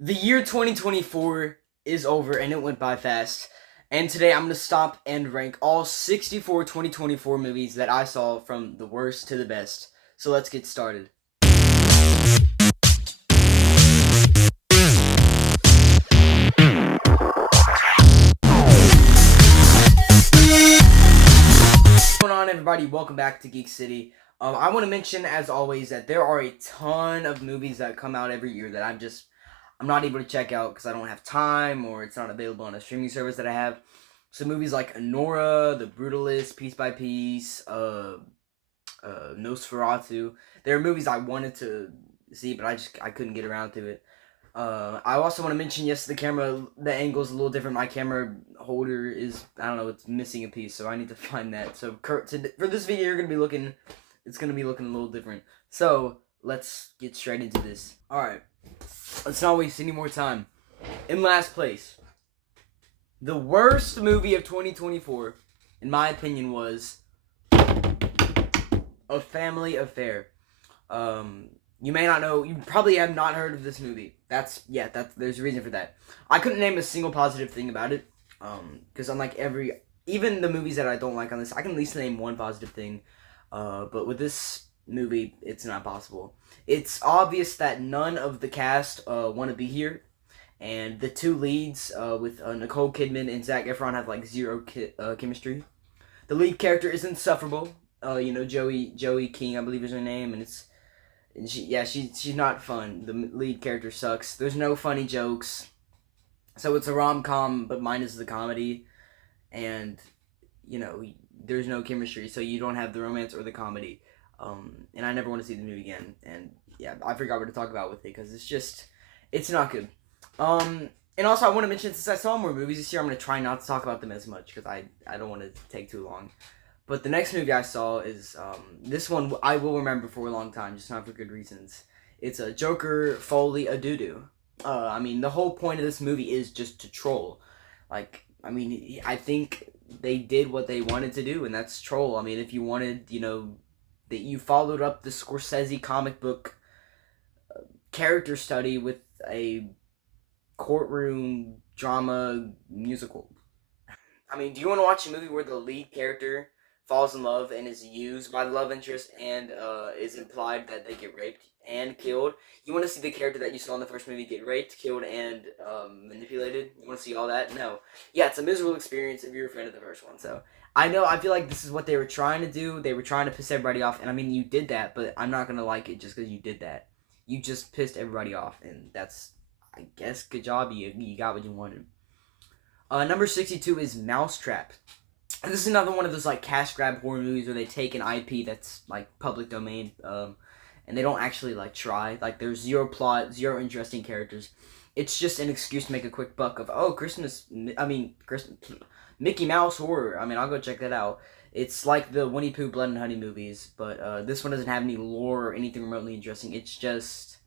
The year 2024 is over and it went by fast. And today I'm going to stop and rank all 64 2024 movies that I saw from the worst to the best. So let's get started. What's going on, everybody? Welcome back to Geek City. I want to mention, as always, that there are a ton of movies that come out every year that I'm not able to check out because I don't have time or it's not available on a streaming service that I have. So movies like Anora, The Brutalist, Piece by Piece, Nosferatu. There are movies I wanted to see, but I couldn't get around to it. I also want to mention, yes, the angle's a little different. My camera holder is, I don't know, it's missing a piece, so I need to find that. So for this video, it's gonna be looking a little different. So let's get straight into this. All right, let's not waste any more time. In last place, the worst movie of 2024, in my opinion, was A Family Affair. You may not know. You probably have not heard of this movie. That's there's a reason for that. I couldn't name a single positive thing about it. Because unlike even the movies that I don't like on this, I can at least name one positive thing. But with this movie, it's not possible. It's obvious that none of the cast want to be here, and the two leads with Nicole Kidman and Zac Efron have like zero chemistry. The lead character is insufferable. Joey King, I believe is her name, and she's not fun. The lead character sucks. There's no funny jokes, so it's a rom-com but minus the comedy, and you know there's no chemistry, so you don't have the romance or the comedy. And I never want to see the movie again. And yeah, I forgot what to talk about with it because it's not good. And also I want to mention, since I saw more movies this year, I'm gonna try not to talk about them as much because I don't want to take too long. But the next movie I saw is this one I will remember for a long time, just not for good reasons. It's a Joker Foley a Doo-Doo. I mean, the whole point of this movie is just to troll. I think they did what they wanted to do, and that's troll. I mean, if you wanted, that you followed up the Scorsese comic book character study with a courtroom drama musical. I mean, do you want to watch a movie where the lead character falls in love and is used by the love interest and is implied that they get raped and killed? You want to see the character that you saw in the first movie get raped, killed, and manipulated? You want to see all that? No. Yeah, it's a miserable experience if you're a fan of the first one. So I feel like this is what they were trying to do. They were trying to piss everybody off, and I mean, you did that, but I'm not gonna like it just because you did that. You just pissed everybody off, and that's, I guess, good job. You got what you wanted. Number 62 is Mousetrap. This is another one of those like cash grab horror movies where they take an IP that's like public domain, and they don't actually like try. Like there's zero plot, zero interesting characters. It's just an excuse to make a quick buck of Christmas, Mickey Mouse horror. I mean, I'll go check that out. It's like the Winnie Pooh Blood and Honey movies, but this one doesn't have any lore or anything remotely interesting. It's just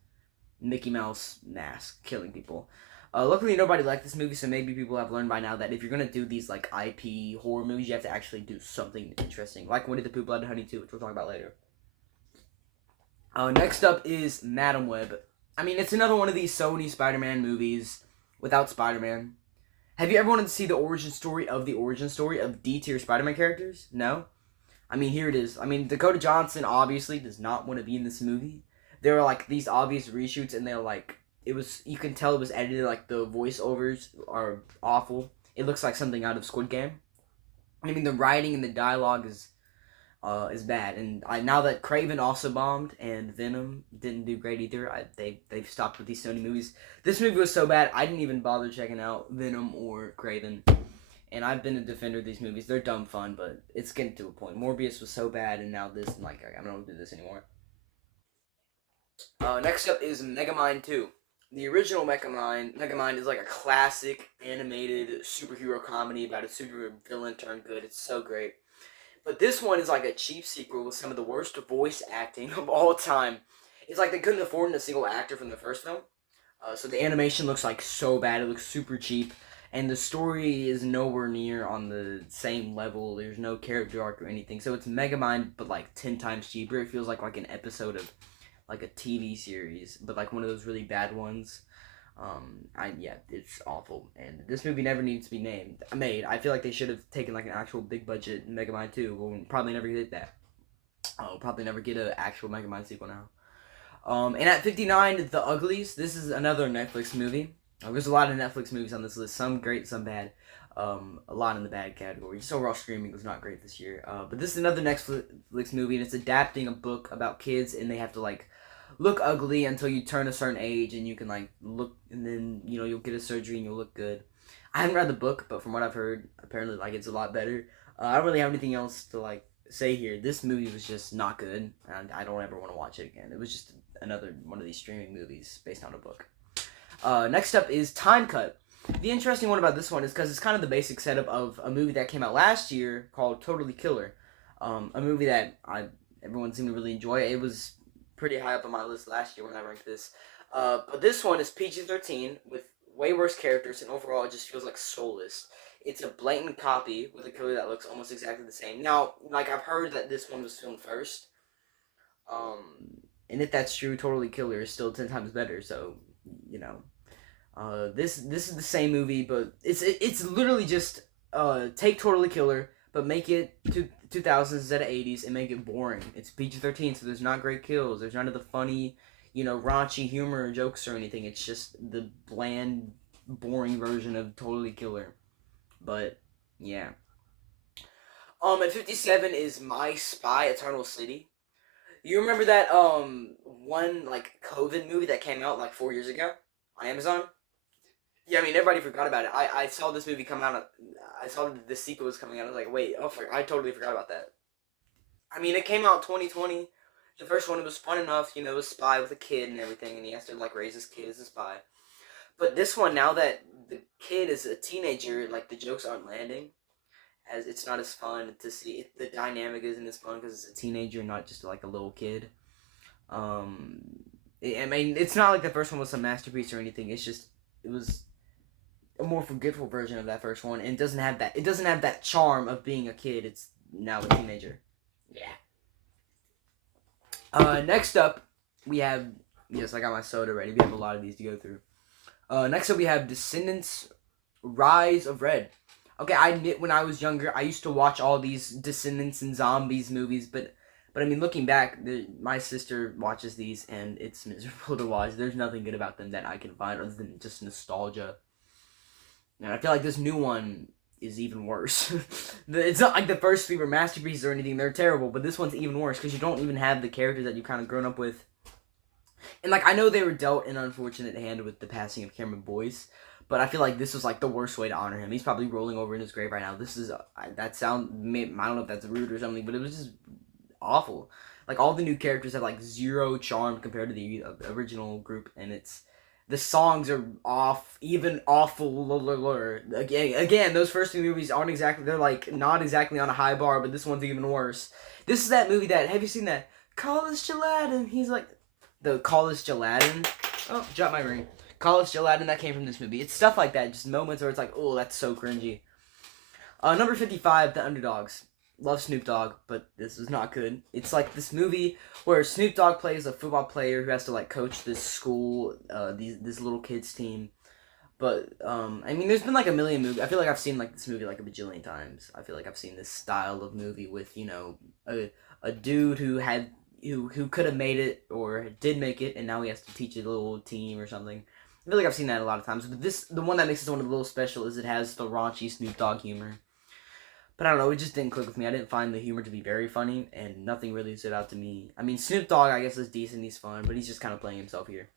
Mickey Mouse mask killing people. Luckily, nobody liked this movie, so maybe people have learned by now that if you're gonna do these like IP horror movies, you have to actually do something interesting, like Winnie the Pooh, Blood and Honey 2, which we'll talk about later. Next up is Madam Web. I mean, it's another one of these Sony Spider-Man movies without Spider-Man. Have you ever wanted to see the origin story of D-tier Spider-Man characters? No? I mean, here it is. I mean, Dakota Johnson obviously does not want to be in this movie. There are like these obvious reshoots, and they're like, you can tell it was edited, like the voiceovers are awful. It looks like something out of Squid Game. I mean, the writing and the dialogue is bad, and now that Craven also bombed and Venom didn't do great either, they've stopped with these Sony movies. This movie was so bad I didn't even bother checking out Venom or Craven. And I've been a defender of these movies. They're dumb fun, but it's getting to a point. Morbius was so bad, and now this, I'm like, I don't want to do this anymore. Next up is Megamind 2. The original Megamind is like a classic animated superhero comedy about a super villain turned good. It's so great. But this one is like a cheap sequel with some of the worst voice acting of all time. It's like they couldn't afford a single actor from the first film. So the animation looks like so bad. It looks super cheap. And the story is nowhere near on the same level. There's no character arc or anything. So it's Megamind, but like 10 times cheaper. It feels like an episode of like a TV series, but like one of those really bad ones. It's awful, and this movie never needs to be made. I feel like they should have taken like an actual big budget Megamind 2. We'll probably never get that. I'll probably never get an actual Megamind sequel now. And at 59, The Uglies. This is another Netflix movie. There's a lot of Netflix movies on this list. Some great, some bad. A lot in the bad category. Just overall streaming was not great this year. But this is another Netflix movie, and it's adapting a book about kids, and they have to like look ugly until you turn a certain age, and you can like look, and then you'll get a surgery and you'll look good. I haven't read the book, but from what I've heard, apparently like it's a lot better. I don't really have anything else to like say here. This movie was just not good, and I don't ever want to watch it again. It was just another one of these streaming movies based on a book. Next up is Time Cut. The interesting one about this one is because it's kind of the basic setup of a movie that came out last year called Totally Killer. A movie that everyone seemed to really enjoy. It was pretty high up on my list last year when I ranked this. But this one is PG-13 with way worse characters, and overall it just feels like soulless. It's a blatant copy with a killer that looks almost exactly the same. Now, like I've heard that this one was filmed first. And if that's true, Totally Killer is still 10 times better. So, this is the same movie, but it's literally just take Totally Killer, but make it 2000s instead of 80s and make it boring. It's PG-13, so there's not great kills. There's none of the funny, raunchy humor or jokes or anything. It's just the bland, boring version of Totally Killer. But yeah. At 57 is My Spy: Eternal City. You remember that one like COVID movie that came out like 4 years ago on Amazon? Yeah, I mean everybody forgot about it. I saw this movie come out. I saw the sequel was coming out. I was like, wait, I totally forgot about that. I mean, it came out 2020. The first one, it was fun enough, a spy with a kid and everything, and he has to like raise his kid as a spy. But this one, now that the kid is a teenager, like the jokes aren't landing. As it's not as fun to see. The dynamic isn't as fun because it's a teenager, not just like a little kid. Um, I mean, it's not like the first one was a masterpiece or anything. It's just it was a more forgetful version of that first one, and it doesn't have that. It doesn't have that charm of being a kid. It's now a teenager. Yeah. Next up, we have yes, I got my soda ready. We have a lot of these to go through. Next up, we have Descendants: Rise of Red. Okay, I admit when I was younger, I used to watch all these Descendants and Zombies movies, but I mean, looking back, my sister watches these, and it's miserable to watch. There's nothing good about them that I can find other than just nostalgia. And I feel like this new one is even worse. It's not like the first three were masterpieces or anything. They're terrible, but this one's even worse because you don't even have the characters that you've kind of grown up with. And, like, I know they were dealt an unfortunate hand with the passing of Cameron Boyce, but I feel like this was, like, the worst way to honor him. He's probably rolling over in his grave right now. This is, I don't know if that's rude or something, but it was just awful. Like, all the new characters have, like, zero charm compared to the original group, and the songs are even awful. Again, those first two movies aren't exactly, they're, like, not exactly on a high bar, but this one's even worse. This is that movie have you seen that? Call us Aladdin. He's like, the Call us Aladdin. Oh, dropped my ring. Call us Aladdin, that came from this movie. It's stuff like that, just moments where it's like, oh, that's so cringy. Number 55, The Underdogs. Love Snoop Dogg, but this is not good. It's like this movie where Snoop Dogg plays a football player who has to like coach this school, this little kids team. But I mean, there's been like a million movies. I feel like I've seen like this movie like a bajillion times. I feel like I've seen this style of movie with a dude who could have made it or did make it, and now he has to teach a little team or something. I feel like I've seen that a lot of times. But the one that makes this one a little special is it has the raunchy Snoop Dogg humor. But I don't know, it just didn't click with me. I didn't find the humor to be very funny, and nothing really stood out to me. I mean, Snoop Dogg, I guess, is decent, he's fun, but he's just kind of playing himself here.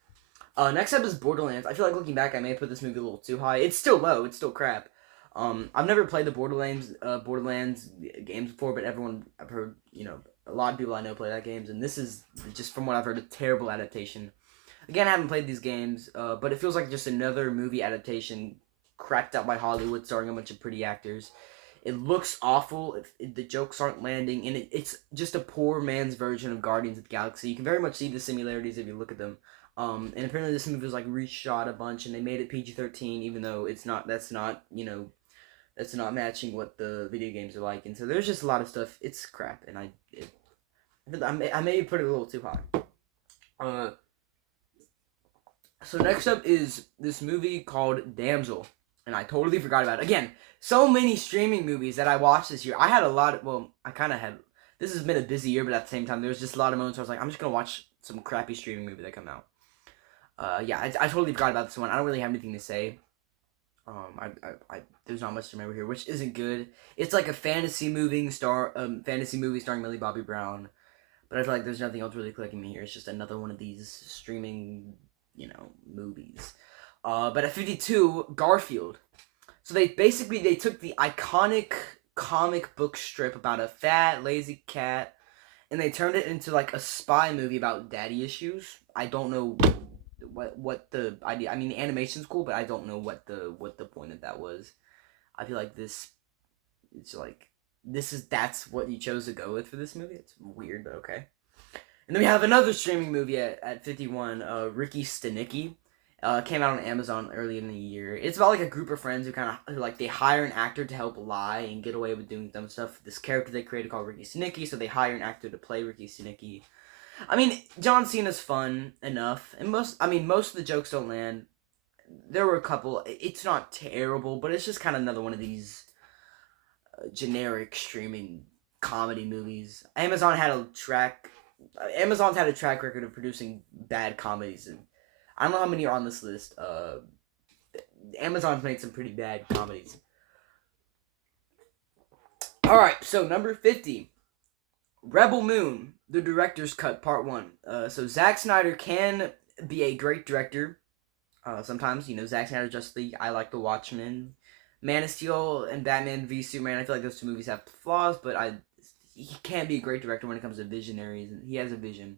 Next up is Borderlands. I feel like looking back, I may have put this movie a little too high. It's still low, it's still crap. I've never played the Borderlands games before, but I've heard, a lot of people I know play that games, and this is, just from what I've heard, a terrible adaptation. Again, I haven't played these games, but it feels like just another movie adaptation cracked out by Hollywood starring a bunch of pretty actors. It looks awful. The jokes aren't landing, and it's just a poor man's version of Guardians of the Galaxy. You can very much see the similarities if you look at them. And apparently this movie was like reshot a bunch, and they made it PG-13, even though it's not. That's not matching what the video games are like. And so there's just a lot of stuff. It's crap, and I may put it a little too high. So next up is this movie called Damsel, and I totally forgot about it. Again, so many streaming movies that I watched this year. I had a lot of, well, I kind of had, this has been a busy year, but at the same time, there was just a lot of moments where I was like, I'm just going to watch some crappy streaming movie that come out. Yeah, I totally forgot about this one. I don't really have anything to say. There's not much to remember here, which isn't good. It's like a fantasy movie starring Millie Bobby Brown, but I feel like there's nothing else really clicking me here. It's just another one of these streaming, movies. But at 52, Garfield. So they took the iconic comic book strip about a fat, lazy cat, and they turned it into like a spy movie about daddy issues. I don't know what the idea. I mean, the animation's cool, but I don't know what the point of that was. I feel like it's like that's what you chose to go with for this movie. It's weird, but okay. And then we have another streaming movie at 51, Ricky Stenicki. Came out on Amazon early in the year. It's about like a group of friends who like they hire an actor to help lie and get away with doing dumb stuff. This character they created called Ricky Stenicki, so they hire an actor to play Ricky Stenicki. I mean, John Cena's fun enough, and most of the jokes don't land. There were a couple. It's not terrible, but it's just kind of another one of these generic streaming comedy movies. Amazon's had a track record of producing bad comedies, and I don't know how many are on this list. Amazon's made some pretty bad comedies. Alright, so number 50. Rebel Moon, the director's cut, part 1. So Zack Snyder can be a great director. Sometimes, Zack Snyder, Justice League, I like The Watchmen. Man of Steel and Batman v Superman, I feel like those two movies have flaws, but he can be a great director when it comes to visionaries, and he has a vision.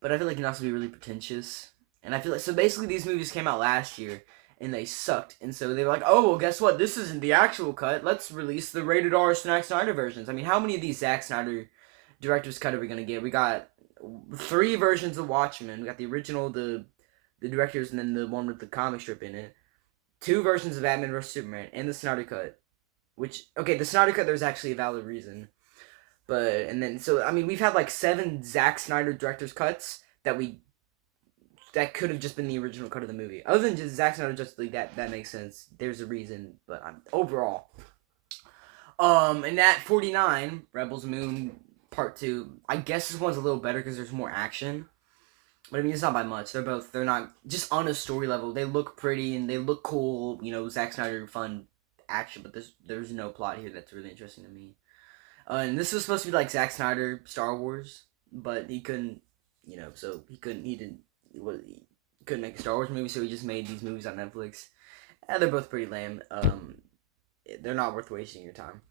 But I feel like he can also be really pretentious. And I feel like, so basically these movies came out last year, and they sucked. And so they were like, oh, well, guess what? This isn't the actual cut. Let's release the rated R Zack Snyder versions. I mean, how many of these Zack Snyder director's cut are we going to get? We got 3 versions of Watchmen. We got the original, the directors, and then the one with the comic strip in it. 2 versions of Batman vs. Superman, and the Snyder cut. Which, okay, the Snyder cut, there's actually a valid reason. But, and then, so, I mean, we've had like 7 Zack Snyder director's cuts that could have just been the original cut of the movie. Other than just Zack Snyder Justice League, that makes sense. There's a reason, but overall. And at 49, Rebels Moon Part 2, I guess this one's a little better because there's more action. But I mean, it's not by much. They're not, just on a story level, they look pretty and they look cool, Zack Snyder fun action, but there's no plot here that's really interesting to me. And this was supposed to be like Zack Snyder Star Wars, but he couldn't, he couldn't make a Star Wars movie, so he just made these movies on Netflix. And they're both pretty lame. They're not worth wasting your time.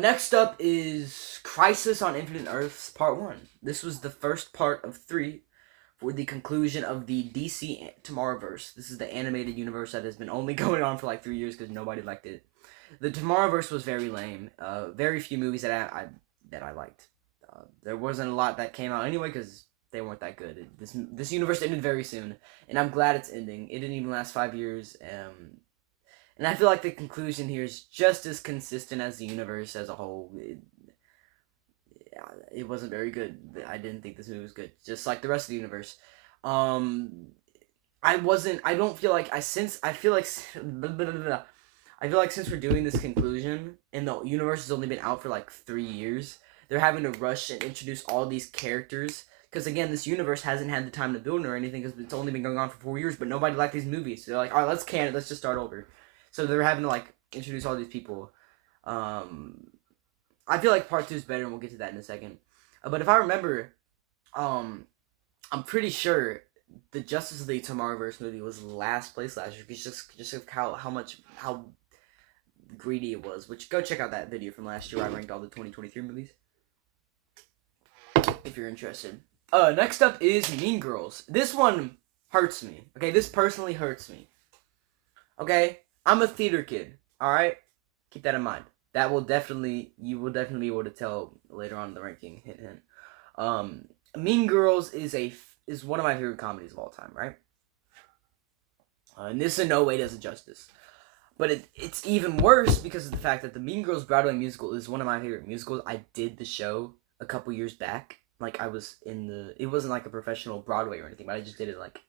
Next up is Crisis on Infinite Earths Part 1. This was the first part of 3 for the conclusion of the DC Tomorrowverse. This is the animated universe that has been only going on for like 3 years because nobody liked it. The Tomorrowverse was very lame. Very few movies that I liked. There wasn't a lot that came out anyway because they weren't that good. This universe ended very soon, and I'm glad it's ending. It didn't even last 5 years. And I feel like the conclusion here is just as consistent as the universe as a whole. It wasn't very good. I didn't think this movie was good. Just like the rest of the universe. I feel like since we're doing this conclusion and the universe has only been out for like 3 years, they're having to rush and introduce all these characters. Because again, this universe hasn't had the time to build or anything because it's only been going on for 4 years, but nobody liked these movies. So they're like, alright, let's can it. Let's just start over. So they're having to like introduce all these people. I feel like part 2 is better, and we'll get to that in a second. But if I remember, I'm pretty sure the Justice League Tomorrowverse movie was last place last year. Just how greedy it was. Which, go check out that video from last year where I ranked all the 2023 movies, if you're interested. Next up is Mean Girls. This one hurts me. Okay, this personally hurts me. Okay, I'm a theater kid. All right, keep that in mind. You will definitely be able to tell later on in the ranking. Hint, hint. Mean Girls is one of my favorite comedies of all time, right? And this in no way does it justice. But it's even worse because of the fact that the Mean Girls Broadway musical is one of my favorite musicals. I did the show a couple years back. Like, I was it wasn't like a professional Broadway or anything, but I just did it like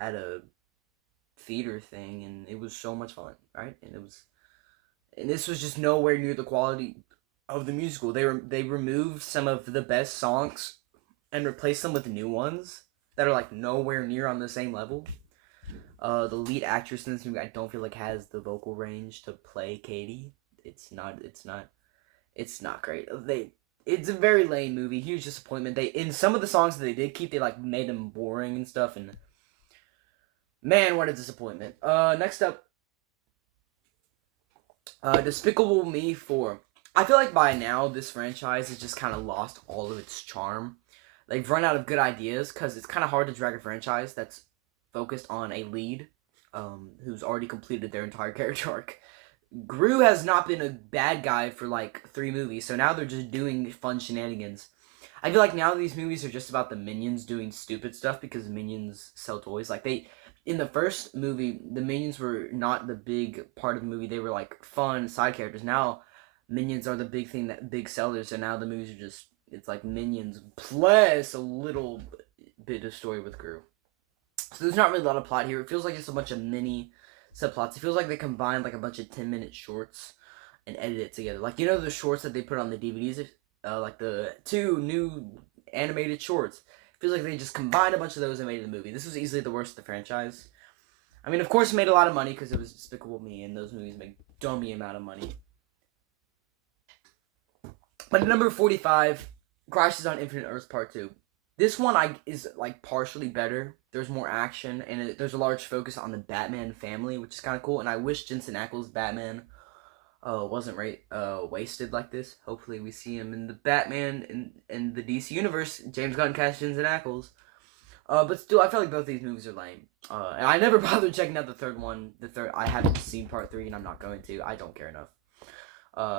at a theater thing, and it was so much fun, right? And this was just nowhere near the quality of the musical. They removed some of the best songs and replaced them with new ones that are like nowhere near on the same level. The lead actress in this movie, I don't feel like has the vocal range to play Katie. It's not great. It's a very lame movie. Huge disappointment. They in some of the songs that they did keep, they like made them boring and stuff. And man, what a disappointment. Next up, Despicable Me 4. I feel like by now this franchise has just kind of lost all of its charm. They've run out of good ideas because it's kind of hard to drag a franchise that's focused on a lead who's already completed their entire character arc. Gru has not been a bad guy for like 3 movies, so now they're just doing fun shenanigans. I feel like now these movies are just about the Minions doing stupid stuff because Minions sell toys. Like in the first movie, the Minions were not the big part of the movie. They were like fun side characters. Now Minions are the big thing, that big sellers, and now the movies are just, it's like Minions plus a little bit of story with Gru. So there's not really a lot of plot here. It feels like just a bunch of mini subplots. It feels like they combined like a bunch of 10-minute shorts and edited it together. Like, you know the shorts that they put on the DVDs? Like the 2 new animated shorts. It feels like they just combined a bunch of those and made the movie. This was easily the worst of the franchise. I mean, of course it made a lot of money because it was Despicable Me, and those movies make dummy amount of money. But at number 45, Crisis on Infinite Earths Part 2. This one is like partially better. There's more action, and there's a large focus on the Batman family, which is kind of cool. And I wish Jensen Ackles' Batman wasn't wasted like this. Hopefully we see him in the Batman in the DC universe. James Gunn cast Jensen Ackles. But still, I feel like both these movies are lame. And I never bothered checking out the third one. I haven't seen Part 3, and I'm not going to. I don't care enough.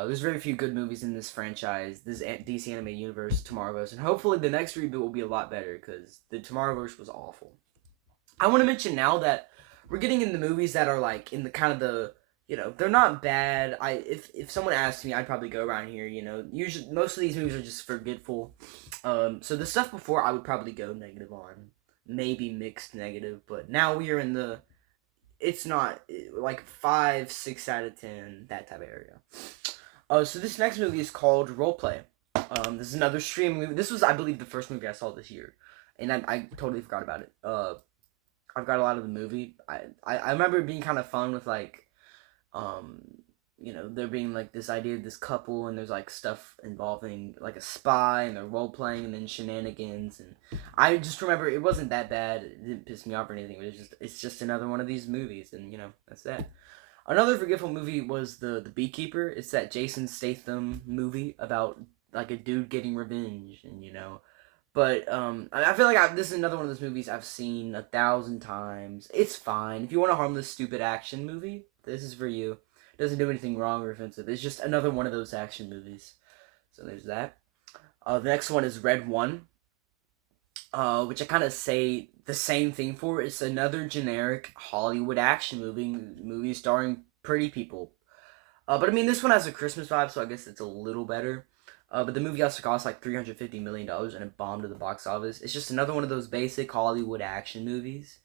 There's very few good movies in this franchise, this DC animated universe, Tomorrowverse, and hopefully the next reboot will be a lot better, because the Tomorrowverse was awful. I want to mention now that we're getting into movies that are like in the kind of the, they're not bad. If someone asked me, I'd probably go around here. Usually most of these movies are just forgetful. So the stuff before I would probably go negative on, maybe mixed negative, but now we are in the, it's not like 5, 6 out of 10, that type of area. So this next movie is called Roleplay. This is another streaming movie. This was, I believe, the first movie I saw this year, and I totally forgot about it. I've got a lot of the movie. I remember it being kind of fun with like, there being like this idea of this couple, and there's like stuff involving like a spy, and they're role playing, and then shenanigans, and I just remember it wasn't that bad. It didn't piss me off or anything. But it's just another one of these movies, and that's that. Another forgetful movie was the Beekeeper. It's that Jason Statham movie about like a dude getting revenge, and But I feel like this is another one of those movies I've seen 1,000 times. It's fine. If you want a harmless, stupid action movie, this is for you. It doesn't do anything wrong or offensive. It's just another one of those action movies. So there's that. The next one is Red 1, which I kind of say the same thing for. It's another generic Hollywood action movie starring pretty people. But I mean, this one has a Christmas vibe, so I guess it's a little better. But the movie also cost like $350 million, and it bombed at the box office. It's just another one of those basic Hollywood action movies.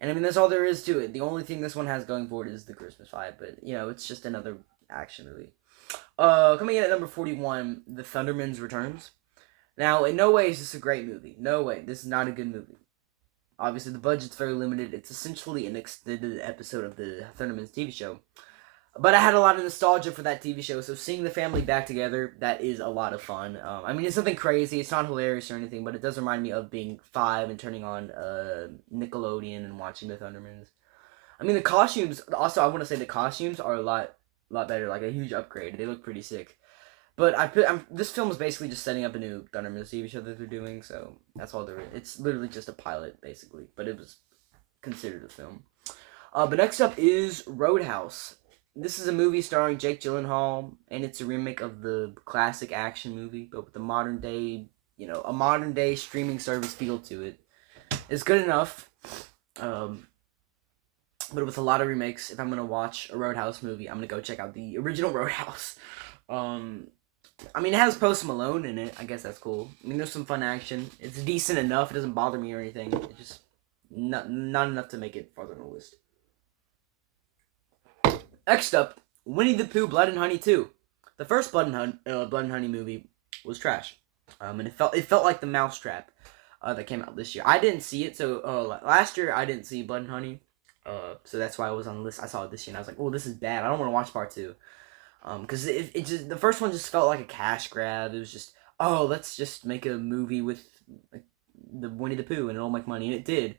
And I mean, that's all there is to it. The only thing this one has going for it is the Christmas vibe. But, it's just another action movie. Coming in at number 41, The Thundermans Returns. Now, in no way is this a great movie. No way. This is not a good movie. Obviously, the budget's very limited. It's essentially an extended episode of the Thundermans TV show. But I had a lot of nostalgia for that TV show, so seeing the family back together, that is a lot of fun. I mean, it's nothing crazy, it's not hilarious or anything, but it does remind me of being 5 and turning on Nickelodeon and watching the Thundermans. I mean, the costumes, also, I want to say the costumes are a lot better, like a huge upgrade. They look pretty sick. But this film is basically just setting up a new Thundermans TV show that they're doing, so that's all there is. It's literally just a pilot, basically, but it was considered a film. But next up is Roadhouse. This is a movie starring Jake Gyllenhaal, and it's a remake of the classic action movie, but with a modern day streaming service feel to it. It's good enough, but with a lot of remakes. If I'm gonna watch a Roadhouse movie, I'm gonna go check out the original Roadhouse. I mean, it has Post Malone in it. I guess that's cool. I mean, there's some fun action. It's decent enough. It doesn't bother me or anything. It just, not enough to make it farther on the list. Next up, Winnie the Pooh, Blood and Honey 2. The first Blood and Honey movie was trash, and it felt like the Mousetrap that came out this year. I didn't see it, so last year I didn't see Blood and Honey, so that's why it was on the list. I saw it this year, and I was like, oh, this is bad. I don't want to watch part 2, because it just the first one just felt like a cash grab. It was just, oh, let's just make a movie with like, the Winnie the Pooh and it'll make money, and it did.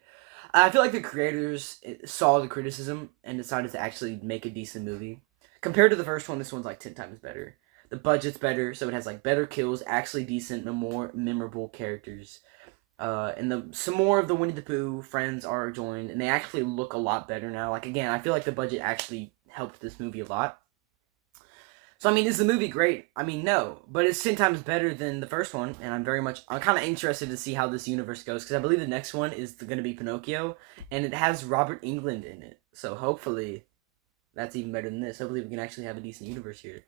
I feel like the creators saw the criticism and decided to actually make a decent movie. Compared to the first one, this one's like 10 times better. The budget's better, so it has like better kills, actually decent, more memorable characters. And some more of the Winnie the Pooh friends are joined, and they actually look a lot better now. Like, again, I feel like the budget actually helped this movie a lot. So, I mean, is the movie great? I mean, no. But it's 10 times better than the first one, and I'm kind of interested to see how this universe goes, because I believe the next one is going to be Pinocchio, and it has Robert Englund in it. So, hopefully, that's even better than this. Hopefully, we can actually have a decent universe here.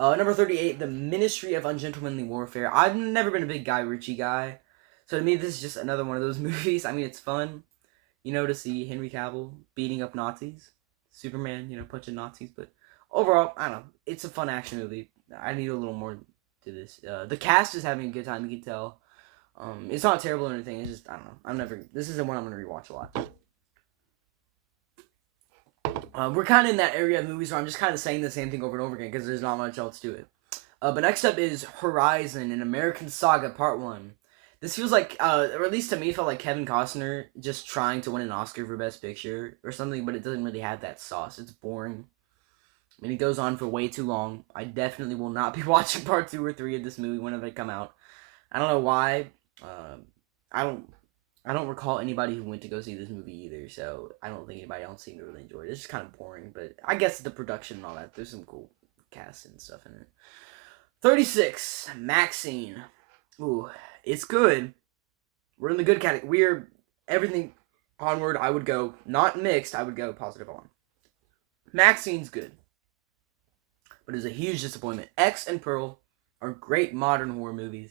Number 38, The Ministry of Ungentlemanly Warfare. I've never been a big Guy Ritchie guy, so to me, this is just another one of those movies. I mean, it's fun, to see Henry Cavill beating up Nazis. Superman, punching Nazis, but overall, I don't know. It's a fun action movie. I need a little more to this. The cast is having a good time. You can tell. It's not terrible or anything. It's just, I don't know. This isn't one I'm gonna rewatch a lot. We're kind of in that area of movies where I'm just kind of saying the same thing over and over again because there's not much else to it. But next up is Horizon: An American Saga Part 1. This feels like, or at least to me, it felt like Kevin Costner just trying to win an Oscar for Best Picture or something, but it doesn't really have that sauce. It's boring. I mean, it goes on for way too long. I definitely will not be watching part 2 or 3 of this movie whenever they come out. I don't know why. I don't recall anybody who went to go see this movie either, so I don't think anybody else seemed to really enjoy it. It's just kind of boring, but I guess the production and all that, there's some cool cast and stuff in it. 36, Maxine. Ooh, it's good. We're in the good category. We're everything onward. I would go not mixed. I would go positive on. Maxine's good, but it's a huge disappointment. X and Pearl are great modern horror movies,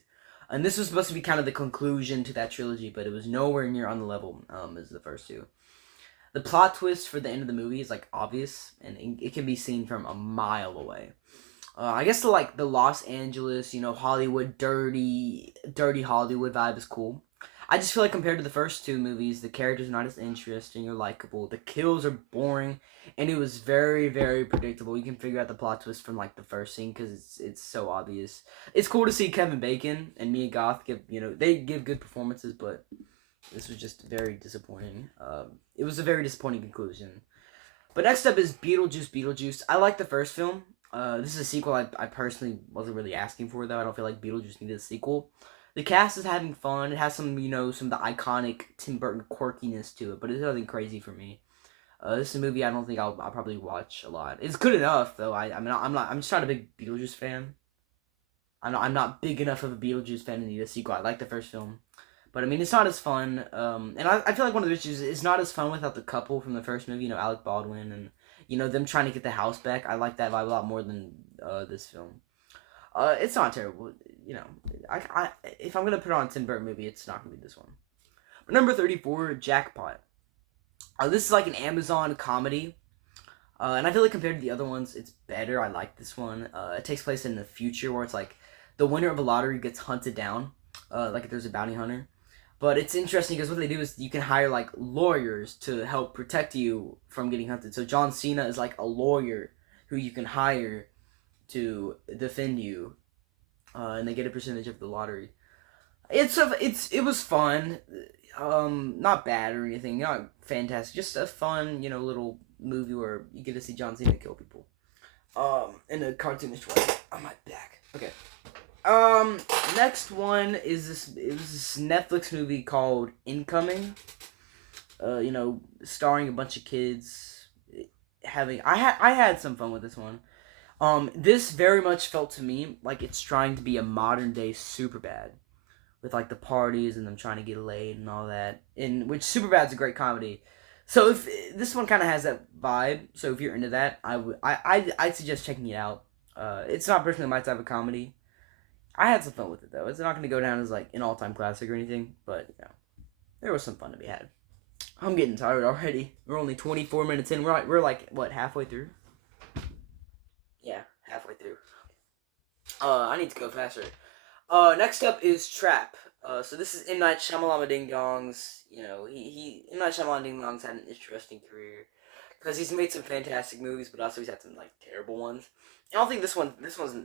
and this was supposed to be kind of the conclusion to that trilogy, but it was nowhere near on the level as the first two. The plot twist for the end of the movie is like obvious, and it can be seen from a mile away. I guess the Los Angeles, Hollywood, dirty Hollywood vibe is cool. I just feel like compared to the first two movies, the characters are not as interesting or likable. The kills are boring, and it was very, very predictable. You can figure out the plot twist from like the first scene because it's so obvious. It's cool to see Kevin Bacon and Mia Goth they give good performances, but this was just very disappointing. It was a very disappointing conclusion. But next up is Beetlejuice. I like the first film. This is a sequel I personally wasn't really asking for, though. I don't feel like Beetlejuice needed a sequel. The cast is having fun. It has some of the iconic Tim Burton quirkiness to it, but it's nothing crazy for me. This is a movie I don't think I'll probably watch a lot. It's good enough, though. I'm just not a big Beetlejuice fan. I'm not big enough of a Beetlejuice fan to need a sequel. I like the first film. But, it's not as fun. And I feel like one of the issues is not as fun without the couple from the first movie, Alec Baldwin and them trying to get the house back. I like that vibe a lot more than this film. It's not terrible. If I'm gonna put on a Tim Burton movie, it's not gonna be this one. But number 34, Jackpot. This is like an Amazon comedy, and I feel like compared to the other ones, it's better. I like this one. It takes place in the future where it's like the winner of a lottery gets hunted down, like if there's a bounty hunter. But it's interesting because what they do is you can hire like lawyers to help protect you from getting hunted. So John Cena is like a lawyer who you can hire to defend you, and they get a percentage of the lottery. It was fun, not bad or anything, not fantastic, just a fun little movie where you get to see John Cena kill people, in a cartoonish way. On my back. Okay. Next one is this Netflix movie called Incoming. Starring a bunch of kids. I had some fun with this one. This very much felt to me like it's trying to be a modern day Superbad, with like the parties and them trying to get laid and all that. In which Superbad's a great comedy. So if this one kind of has that vibe, so if you're into that, I'd suggest checking it out. It's not personally my type of comedy. I had some fun with it though. It's not going to go down as like an all-time classic or anything, but there was some fun to be had. I'm getting tired already. We're only 24 minutes in. We're like what, halfway through? Yeah, halfway through. I need to go faster. Next up is Trap. So this is M Night Shyamalan Ding Dong's. He M Night Shyamalan Ding Dong's had an interesting career because he's made some fantastic movies, but also he's had some like terrible ones. I don't think this one's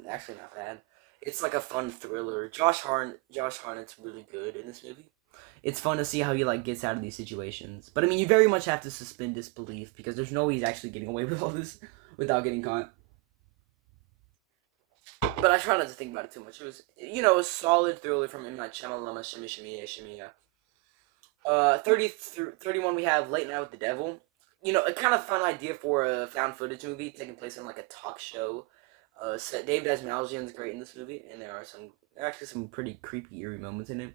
actually not bad. It's like a fun thriller. Josh Hartnett's really good in this movie. It's fun to see how he like gets out of these situations. But I mean, you very much have to suspend disbelief because there's no way he's actually getting away with all this without getting caught. But I try not to think about it too much. It was, a solid thriller from M. Night Shyamalan, Shimmy Shimmy Shimmy. 31 we have Late Night with the Devil. A kind of fun idea for a found footage movie taking place in like a talk show. David Asmaljian's great in this movie, and there are actually some pretty creepy, eerie moments in it.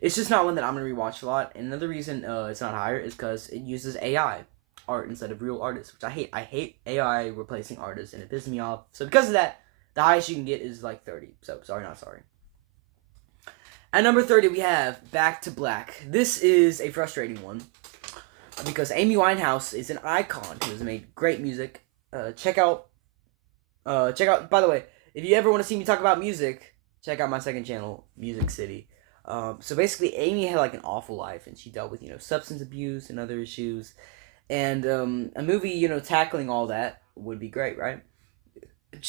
It's just not one that I'm gonna rewatch a lot. And another reason it's not higher is because it uses AI art instead of real artists, which I hate. I hate AI replacing artists, and it pisses me off. So because of that, the highest you can get is like 30. So sorry, not sorry. At number 30, we have Back to Black. This is a frustrating one because Amy Winehouse is an icon who has made great music. Check out. By the way, if you ever want to see me talk about music, check out my second channel, Music City. So basically, Amy had like an awful life, and she dealt with substance abuse and other issues, and a movie tackling all that would be great, right?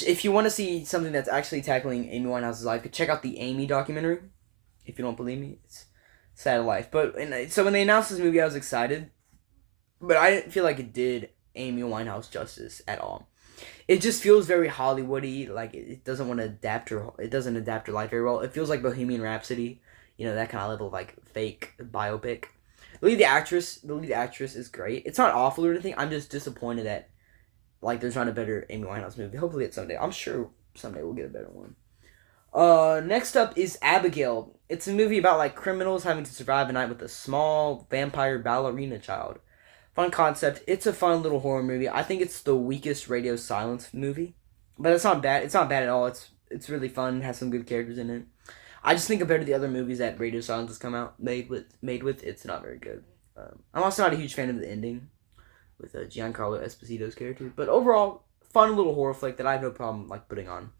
If you want to see something that's actually tackling Amy Winehouse's life, check out the Amy documentary. If you don't believe me, it's sad life. So when they announced this movie, I was excited, but I didn't feel like it did Amy Winehouse justice at all. It just feels very Hollywoody. Like it doesn't want to adapt her. It doesn't adapt her life very well. It feels like Bohemian Rhapsody. That kind of level of like fake biopic. The lead actress is great. It's not awful or anything. I'm just disappointed that like there's not a better Amy Winehouse movie. Hopefully it's someday. I'm sure someday we'll get a better one. Next up is Abigail. It's a movie about like criminals having to survive a night with a small vampire ballerina child. Fun concept. It's a fun little horror movie. I think it's the weakest Radio Silence movie, but it's not bad. It's not bad at all. It's really fun. It has some good characters in it. I just think compared to the other movies that Radio Silence has come out made with, it's not very good. I'm also not a huge fan of the ending with Giancarlo Esposito's character, but overall, fun little horror flick that I have no problem like putting on.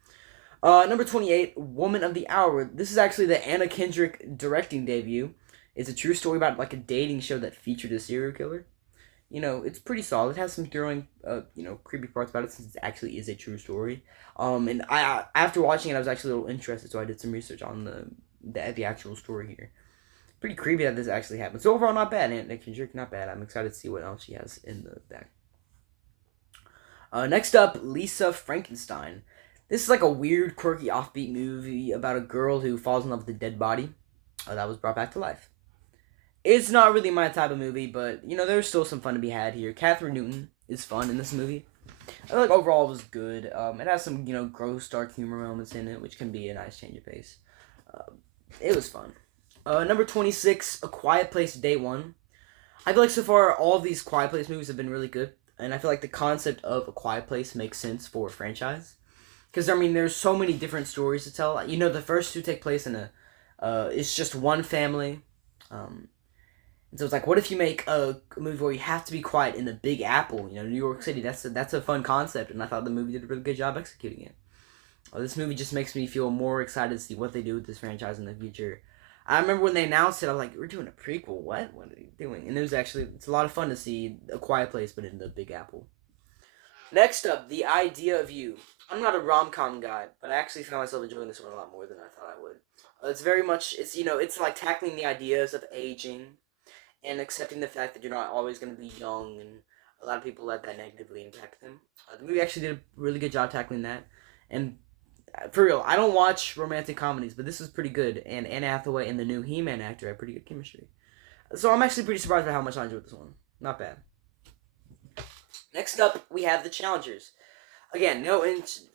Number 28, Woman of the Hour. This is actually the Anna Kendrick directing debut. It's a true story about like a dating show that featured a serial killer. It's pretty solid. It has some thrilling, creepy parts about it since it actually is a true story. And I after watching it, I was actually a little interested, so I did some research on the actual story here. Pretty creepy that this actually happened. So overall, not bad. Anna Kendrick, not bad. I'm excited to see what else she has in the back. Next up, Lisa Frankenstein. This is like a weird, quirky, offbeat movie about a girl who falls in love with a dead body that was brought back to life. It's not really my type of movie, but there's still some fun to be had here. Catherine Newton is fun in this movie. I feel like overall it was good. It has some gross, dark humor moments in it, which can be a nice change of pace. It was fun. Number 26, A Quiet Place Day One. I feel like so far all of these Quiet Place movies have been really good, and I feel like the concept of A Quiet Place makes sense for a franchise. Because there's so many different stories to tell. The first two take place in it's just one family. And so it's like, what if you make a movie where you have to be quiet in the Big Apple, New York City? That's a fun concept, and I thought the movie did a really good job executing it. This movie just makes me feel more excited to see what they do with this franchise in the future. I remember when they announced it, I was like, we're doing a prequel. What? What are they doing? And it's a lot of fun to see A Quiet Place, but in the Big Apple. Next up, The Idea of You. I'm not a rom-com guy, but I actually found myself enjoying this one a lot more than I thought I would. It's very much, it's like tackling the ideas of aging and accepting the fact that you're not always going to be young, and a lot of people let that negatively impact them. The movie actually did a really good job tackling that, and for real, I don't watch romantic comedies, but this was pretty good, and Anne Hathaway and the new He-Man actor had pretty good chemistry. So I'm actually pretty surprised by how much I enjoyed this one. Not bad. Next up, we have The Challengers. Again,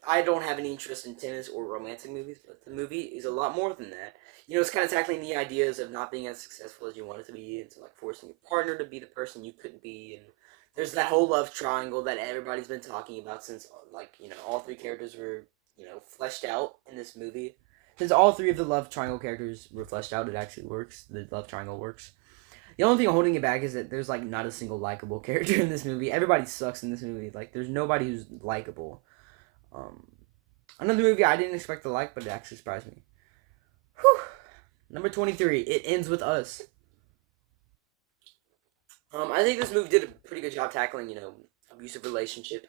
I don't have any interest in tennis or romantic movies, but the movie is a lot more than that. It's kind of tackling the ideas of not being as successful as you want it to be, and so like forcing your partner to be the person you couldn't be, and there's that whole love triangle that everybody's been talking about since all three characters were fleshed out in this movie. Since all three of the love triangle characters were fleshed out, it actually works. The love triangle works. The only thing holding it back is that there's like not a single likable character in this movie. Everybody sucks in this movie. Like there's nobody who's likable. Um, Another movie I didn't expect to like, but it actually surprised me. Whew. Number 23. It Ends with Us. I think this movie did a pretty good job tackling, abusive relationship.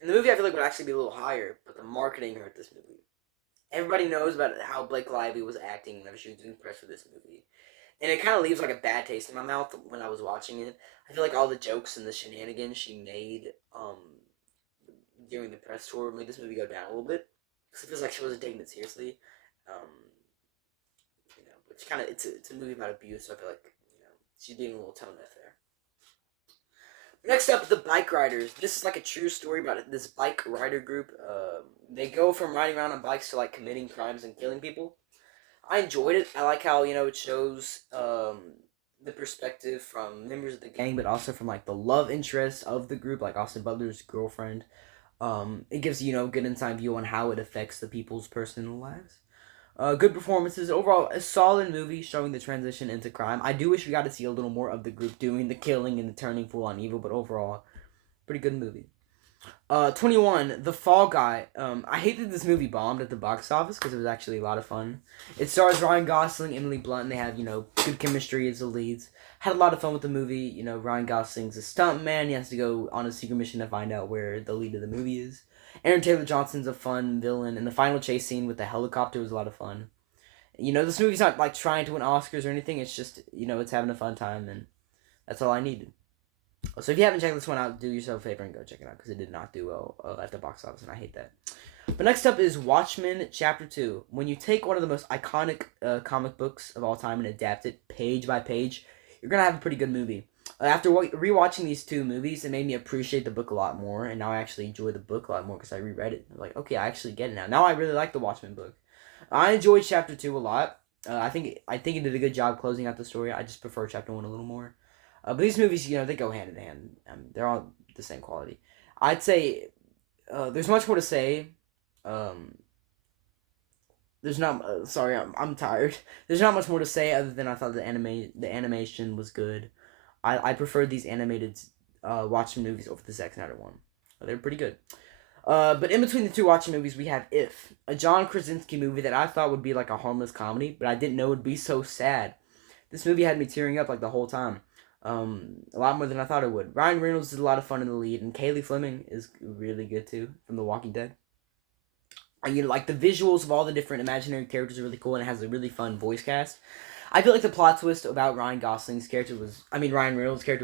And the movie I feel like would actually be a little higher, but the marketing hurt this movie. Everybody knows about how Blake Lively was acting whenever she was doing press for this movie. And it kind of leaves like a bad taste in my mouth when I was watching it. I feel like all the jokes and the shenanigans she made during the press tour made this movie go down a little bit. Because it feels like she wasn't taking it seriously. Um, which kind of, it's a movie about abuse, so I feel like, she's being a little tone deaf there. Next up, The Bike Riders. This is like a true story about this bike rider group. They go from riding around on bikes to like committing crimes and killing people. I enjoyed it. I like how it shows the perspective from members of the gang, but also from like the love interest of the group, like Austin Butler's girlfriend. It gives good inside view on how it affects the people's personal lives. Good performances. Overall, a solid movie showing the transition into crime. I do wish we got to see a little more of the group doing the killing and the turning full on evil, but overall, pretty good movie. 21, The Fall Guy. I hate that this movie bombed at the box office because it was actually a lot of fun. It stars Ryan Gosling, Emily Blunt, and they have, good chemistry as the leads. Had a lot of fun with the movie. Ryan Gosling's a stuntman. He has to go on a secret mission to find out where the lead of the movie is. Aaron Taylor Johnson's a fun villain, and the final chase scene with the helicopter was a lot of fun. This movie's not like trying to win Oscars or anything. It's just, it's having a fun time, and that's all I needed. So if you haven't checked this one out, do yourself a favor and go check it out because it did not do well at the box office, and I hate that. But next up is Watchmen Chapter 2. When you take one of the most iconic comic books of all time and adapt it page by page, you're going to have a pretty good movie. After rewatching these two movies, it made me appreciate the book a lot more, and now I actually enjoy the book a lot more because I reread it. I'm like, okay, I actually get it now. Now I really like the Watchmen book. I enjoyed Chapter 2 a lot. I think it did a good job closing out the story. I just prefer Chapter 1 a little more. But these movies, they go hand in hand. They're all the same quality. I'd say there's much more to say. There's not. Sorry, I'm tired. There's not much more to say other than I thought the animation was good. I preferred these animated Watchmen movies over the Zack Snyder one. They're pretty good. But in between the two Watchmen movies, we have If, a John Krasinski movie that I thought would be like a harmless comedy, but I didn't know it would be so sad. This movie had me tearing up like the whole time. A lot more than I thought it would. Ryan Reynolds is a lot of fun in the lead, and Kaylee Fleming is really good too from The Walking Dead. And like the visuals of all the different imaginary characters are really cool, and it has a really fun voice cast. I feel like the plot twist about Ryan Reynolds' character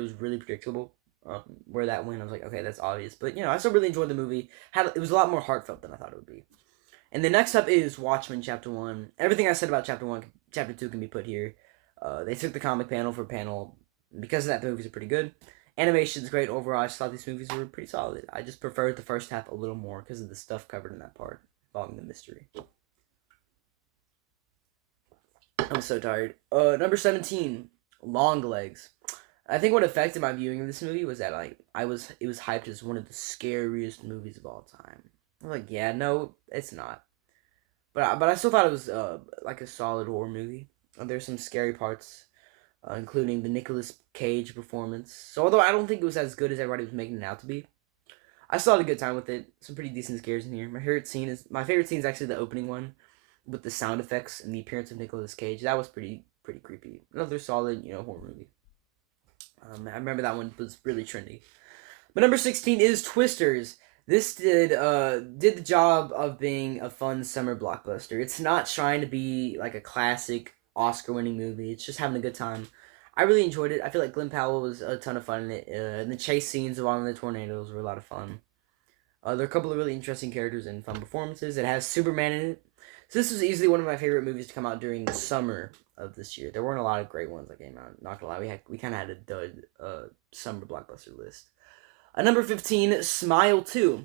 was really predictable. Where that went, I was like, okay, that's obvious. But I still really enjoyed the movie. It was a lot more heartfelt than I thought it would be. And the next up is Watchmen Chapter 1. Everything I said about Chapter 1, Chapter 2 can be put here. They took the comic panel for panel. Because of that, the movies are pretty good. Animation's great overall. I just thought these movies were pretty solid. I just preferred the first half a little more because of the stuff covered in that part involving the mystery. I'm so tired. Number 17, Longlegs. I think what affected my viewing of this movie was that it was hyped as one of the scariest movies of all time. I'm like, yeah, no, it's not. But I still thought it was like a solid horror movie. There's some scary parts, including the Nicolas Cage performance. So although I don't think it was as good as everybody was making it out to be, I still had a good time with it. Some pretty decent scares in here. My favorite scene is actually the opening one, with the sound effects and the appearance of Nicolas Cage. That was pretty creepy. Another solid, horror movie. I remember that one was really trendy. But number 16 is Twisters. This did the job of being a fun summer blockbuster. It's not trying to be like a classic Oscar-winning movie. It's just having a good time. I really enjoyed it. I feel like Glenn Powell was a ton of fun in it. And the chase scenes along the tornadoes were a lot of fun. There are a couple of really interesting characters and fun performances. It has Superman in it. So this was easily one of my favorite movies to come out during the summer of this year. There weren't a lot of great ones that came out. Not gonna lie, we kind of had a dud summer blockbuster list. Number 15, Smile 2.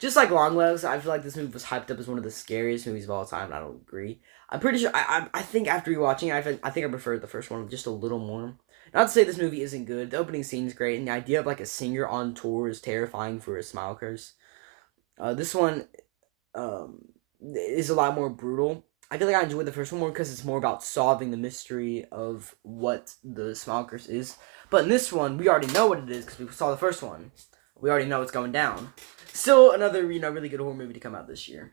Just like Longlegs, I feel like this movie was hyped up as one of the scariest movies of all time, and I don't agree. I'm pretty sure, I think after rewatching it, I think I preferred the first one just a little more. Not to say this movie isn't good. The opening scene is great, and the idea of like a singer on tour is terrifying for a smile curse. This one is a lot more brutal. I feel like I enjoyed the first one more because it's more about solving the mystery of what the Smile Curse is. But in this one, we already know what it is because we saw the first one. We already know what's going down. Still another, really good horror movie to come out this year.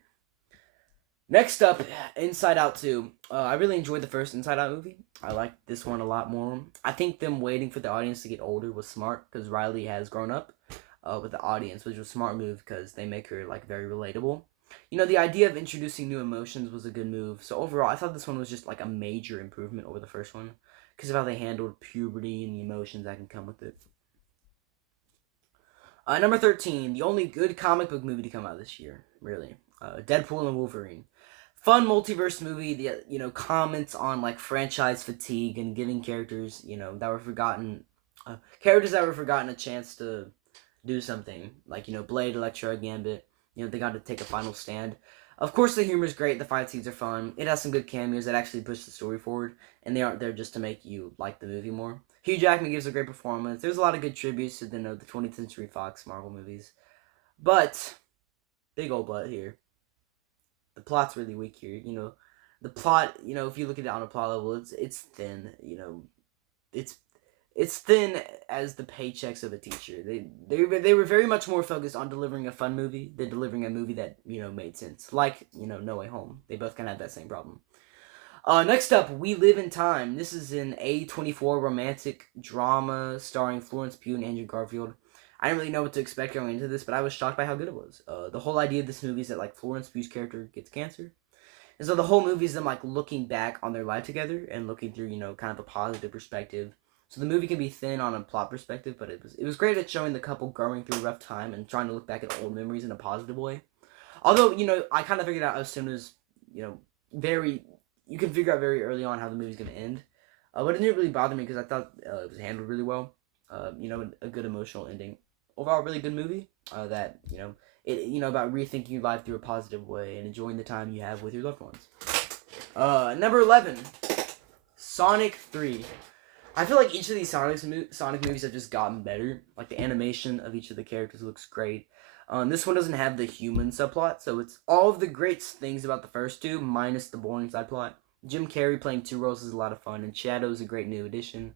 Next up, Inside Out 2. I really enjoyed the first Inside Out movie. I liked this one a lot more. I think them waiting for the audience to get older was smart because Riley has grown up with the audience, which was a smart move because they make her like very relatable. The idea of introducing new emotions was a good move. So overall, I thought this one was just like a major improvement over the first one because of how they handled puberty and the emotions that can come with it. Number 13, the only good comic book movie to come out this year, really. Deadpool and Wolverine. Fun multiverse movie that, comments on like franchise fatigue and giving characters, that were forgotten, a chance to do something. Like, Blade, Electro, Gambit, they got to take a final stand. Of course, the humor is great. The fight scenes are fun. It has some good cameos that actually push the story forward, and they aren't there just to make you like the movie more. Hugh Jackman gives a great performance. There's a lot of good tributes to the 20th Century Fox Marvel movies, but big old butt here. The plot's really weak here. The plot. If you look at it on a plot level, it's thin. It's thin as the paychecks of a teacher. They were very much more focused on delivering a fun movie than delivering a movie that made sense. Like No Way Home. They both kind of have that same problem. Next up, We Live in Time. This is an A24 romantic drama starring Florence Pugh and Andrew Garfield. I didn't really know what to expect going into this, but I was shocked by how good it was. The whole idea of this movie is that like Florence Pugh's character gets cancer, and so the whole movie is them like looking back on their life together and looking through kind of a positive perspective. So the movie can be thin on a plot perspective, but it was great at showing the couple going through a rough time and trying to look back at old memories in a positive way. Although I kind of figured out as soon as very you can figure out very early on how the movie's gonna end. But it didn't really bother me because I thought it was handled really well. A good emotional ending. Overall, really good movie. That about rethinking your life through a positive way and enjoying the time you have with your loved ones. Number 11, Sonic 3. I feel like each of these Sonic movies have just gotten better. Like the animation of each of the characters looks great. This one doesn't have the human subplot, so it's all of the great things about the first two, minus the boring side plot. Jim Carrey playing two roles is a lot of fun, and Shadow is a great new addition.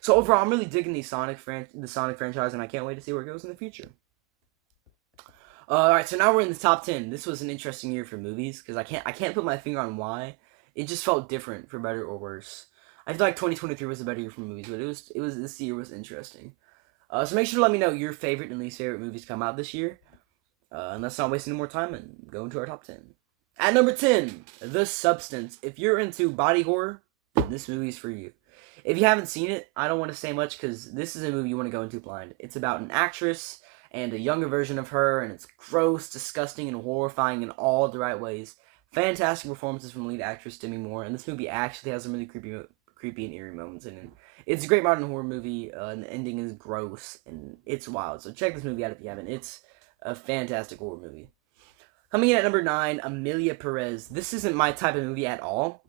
So overall, I'm really digging the Sonic franchise, and I can't wait to see where it goes in the future. Alright, so now we're in the top 10. This was an interesting year for movies, because I can't put my finger on why. It just felt different, for better or worse. I feel like 2023 was a better year for movies, but this year was interesting. So make sure to let me know your favorite and least favorite movies come out this year. And let's not waste any more time and go into our top 10. At number 10, The Substance. If you're into body horror, this movie's for you. If you haven't seen it, I don't want to say much because this is a movie you want to go into blind. It's about an actress and a younger version of her, and it's gross, disgusting, and horrifying in all the right ways. Fantastic performances from lead actress Demi Moore, and this movie actually has some really creepy and eerie moments in it. It's a great modern horror movie, and the ending is gross, and it's wild. So check this movie out if you haven't. It's a fantastic horror movie. Coming in at number 9, Amelia Perez. This isn't my type of movie at all.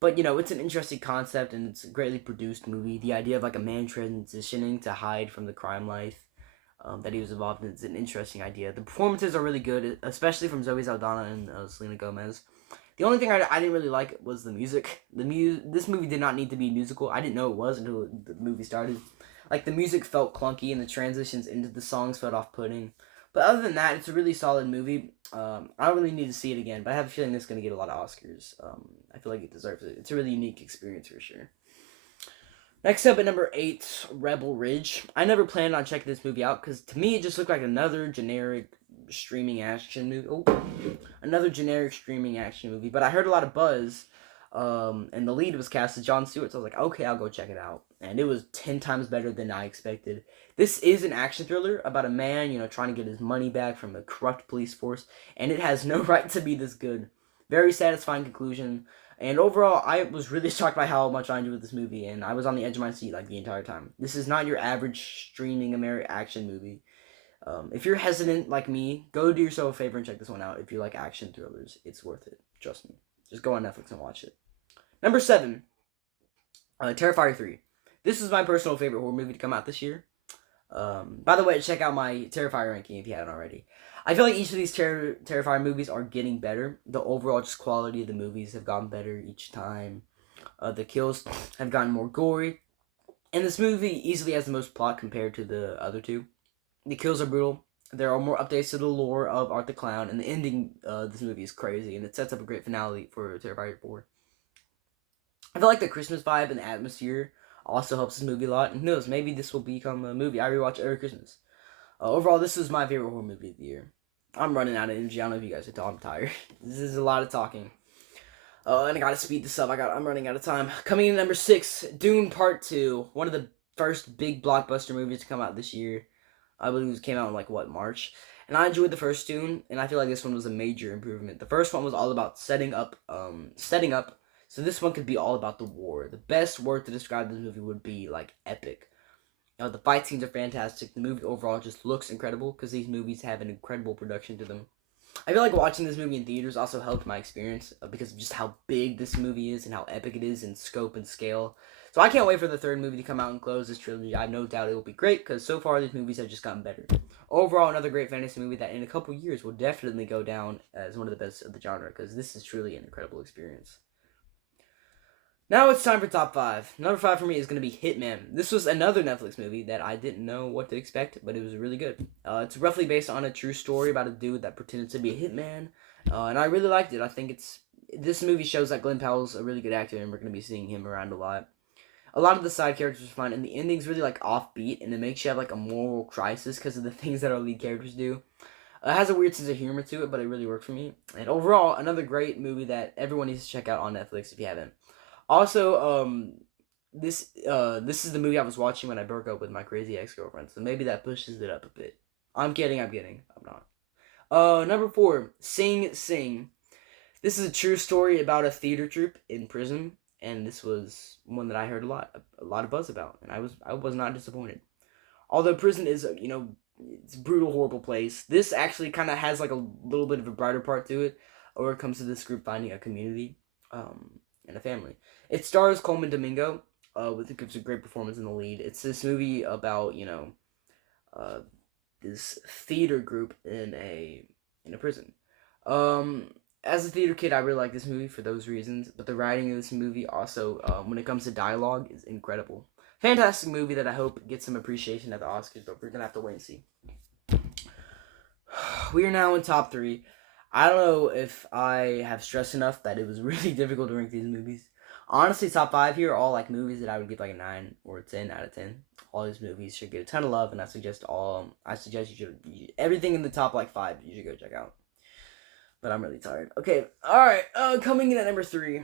But, it's an interesting concept, and it's a greatly produced movie. The idea of, like, a man transitioning to hide from the crime life that he was involved in is an interesting idea. The performances are really good, especially from Zoe Saldana and Selena Gomez. The only thing I didn't really like was the music. This movie did not need to be musical. I didn't know it was until the movie started. Like, the music felt clunky, and the transitions into the songs felt off-putting. But other than that, it's a really solid movie. I don't really need to see it again, but I have a feeling it's going to get a lot of Oscars. I feel like it deserves it. It's a really unique experience for sure. Next up at number 8, Rebel Ridge. I never planned on checking this movie out because to me it just looked like another generic streaming action movie. Another generic streaming action movie. But I heard a lot of buzz, and the lead was cast as Jon Stewart, so I was like, okay, I'll go check it out. And it was 10 times better than I expected. This is an action thriller about a man, trying to get his money back from a corrupt police force, and it has no right to be this good. Very satisfying conclusion, and overall, I was really shocked by how much I enjoyed this movie, and I was on the edge of my seat like the entire time. This is not your average streaming American action movie. If you're hesitant like me, go do yourself a favor and check this one out. If you like action thrillers, it's worth it. Trust me. Just go on Netflix and watch it. Number 7, Terrifier 3. This is my personal favorite horror movie to come out this year. By the way, check out my Terrifier ranking if you haven't already. I feel like each of these Terrifier movies are getting better. The overall just quality of the movies have gotten better each time. The kills have gotten more gory. And this movie easily has the most plot compared to the other two. The kills are brutal. There are more updates to the lore of Art the Clown, and the ending of this movie is crazy, and it sets up a great finale for Terrifier 4. I feel like the Christmas vibe and the atmosphere also helps this movie a lot. And who knows, maybe this will become a movie I rewatch every Christmas. Overall, this is my favorite horror movie of the year. I'm running out of energy. I don't know if you guys are talking. I'm tired. This is a lot of talking. And I gotta speed this up. I'm running out of time. Coming in number 6, Dune Part 2. One of the first big blockbuster movies to come out this year. I believe it came out in March. And I enjoyed the first Dune, and I feel like this one was a major improvement. The first one was all about setting up. So this one could be all about the war. The best word to describe this movie would be epic. The fight scenes are fantastic. The movie overall just looks incredible because these movies have an incredible production to them. I feel like watching this movie in theaters also helped my experience because of just how big this movie is and how epic it is in scope and scale. So I can't wait for the third movie to come out and close this trilogy. I have no doubt it will be great because so far these movies have just gotten better. Overall, another great fantasy movie that in a couple years will definitely go down as one of the best of the genre because this is truly an incredible experience. Now it's time for top 5. Number 5 for me is going to be Hitman. This was another Netflix movie that I didn't know what to expect, but it was really good. It's roughly based on a true story about a dude that pretended to be a hitman, and I really liked it. I think this movie shows that Glenn Powell's a really good actor, and we're going to be seeing him around a lot. A lot of the side characters are fun, and the ending's really offbeat, and it makes you have a moral crisis because of the things that our lead characters do. It has a weird sense of humor to it, but it really worked for me. And overall, another great movie that everyone needs to check out on Netflix if you haven't. Also, this is the movie I was watching when I broke up with my crazy ex-girlfriend, so maybe that pushes it up a bit. I'm kidding, I'm not. Number 4, Sing Sing. This is a true story about a theater troupe in prison, and this was one that I heard a lot of buzz about, and I was not disappointed. Although prison is, it's a brutal, horrible place, this actually kind of has a little bit of a brighter part to it, or it comes to this group finding a community, and a family. It stars Coleman Domingo, with gives a great performance in the lead. It's this movie about this theater group in a prison. As a theater kid, I really like this movie for those reasons. But the writing of this movie also, when it comes to dialogue, is incredible. Fantastic movie that I hope gets some appreciation at the Oscars, but we're gonna have to wait and see. We are now in top 3. I don't know if I have stressed enough that it was really difficult to rank these movies. Honestly, top 5 here are all movies that I would give a 9 or a 10 out of 10. All these movies should get a ton of love, and I suggest you should everything in the top 5 you should go check out. But I'm really tired. Okay, all right. Coming in at number 3,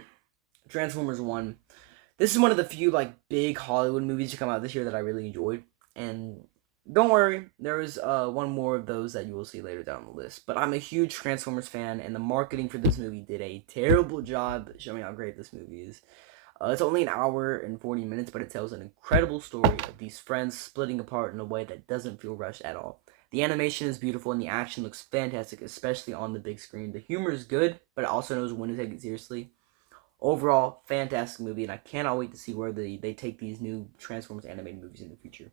Transformers 1. This is one of the few big Hollywood movies to come out this year that I really enjoyed, and don't worry, there is one more of those that you will see later down the list. But I'm a huge Transformers fan, and the marketing for this movie did a terrible job showing how great this movie is. It's only an hour and 40 minutes, but it tells an incredible story of these friends splitting apart in a way that doesn't feel rushed at all. The animation is beautiful, and the action looks fantastic, especially on the big screen. The humor is good, but it also knows when to take it seriously. Overall, fantastic movie, and I cannot wait to see where they take these new Transformers animated movies in the future.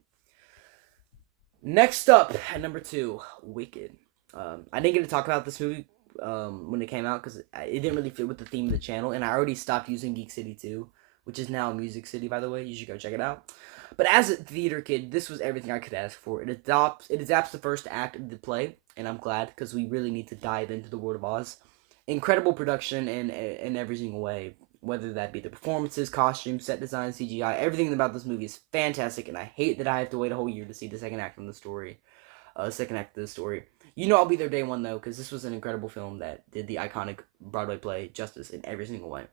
Next up, at number 2, Wicked. I didn't get to talk about this movie when it came out because it didn't really fit with the theme of the channel, and I already stopped using Geek City 2, which is now Music City, by the way. You should go check it out. But as a theater kid, this was everything I could ask for. It adapts the first act of the play, and I'm glad because we really need to dive into the World of Oz. Incredible production in every single way, whether that be the performances, costumes, set design, CGI. Everything about this movie is fantastic, and I hate that I have to wait a whole year to see the second act of the story. I'll be there day one, though, because this was an incredible film that did the iconic Broadway play justice in every single way.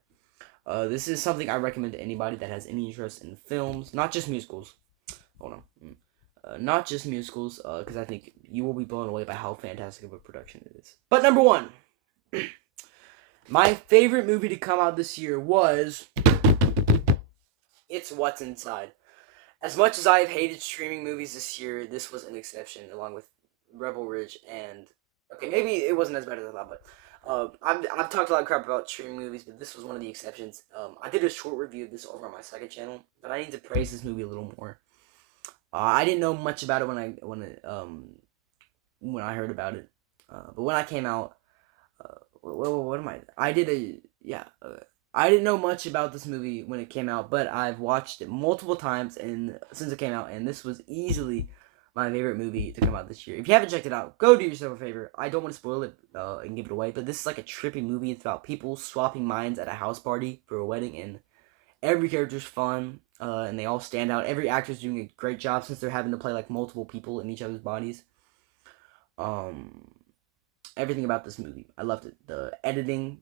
This is something I recommend to anybody that has any interest in films, not just musicals. Not just musicals, because I think you will be blown away by how fantastic of a production it is. But number 1, my favorite movie to come out this year was It's What's Inside. As much as I've hated streaming movies this year, this was an exception, along with Rebel Ridge and... Okay, maybe it wasn't as bad as I thought, but I've talked a lot of crap about streaming movies, but this was one of the exceptions. I did a short review of this over on my second channel, but I need to praise this movie a little more. I didn't know much about it when I heard about it, but when I came out, what am I? I did a yeah. I didn't know much about this movie when it came out, but I've watched it multiple times and since it came out, and this was easily my favorite movie to come out this year. If you haven't checked it out, go do yourself a favor. I don't want to spoil it and give it away, but this is like a trippy movie. It's about people swapping minds at a house party for a wedding, and every character's fun, and they all stand out. Every actor's doing a great job since they're having to play like multiple people in each other's bodies. Um, Everything about this movie, I loved it. The editing,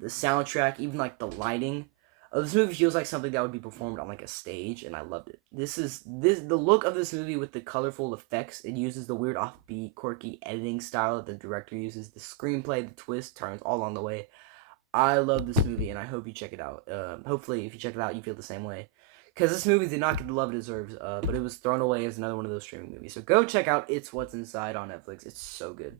the soundtrack, even like the lighting. This movie feels like something that would be performed on like a stage, and I loved it. The look of this movie with the colorful effects. It uses the weird, offbeat, quirky editing style that the director uses. The screenplay, the twist, turns all along the way. I love this movie, and I hope you check it out. Hopefully, if you check it out, you feel the same way. Because this movie did not get the love it deserves, but it was thrown away as another one of those streaming movies. So go check out It's What's Inside on Netflix. It's so good.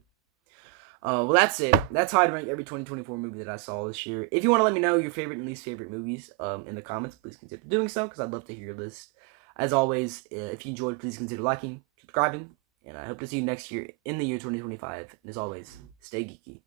Well, that's it. That's how I'd rank every 2024 movie that I saw this year. If you want to let me know your favorite and least favorite movies in the comments, please consider doing so, because I'd love to hear your list. As always, if you enjoyed, please consider liking, subscribing, and I hope to see you next year in the year 2025. And as always, stay geeky.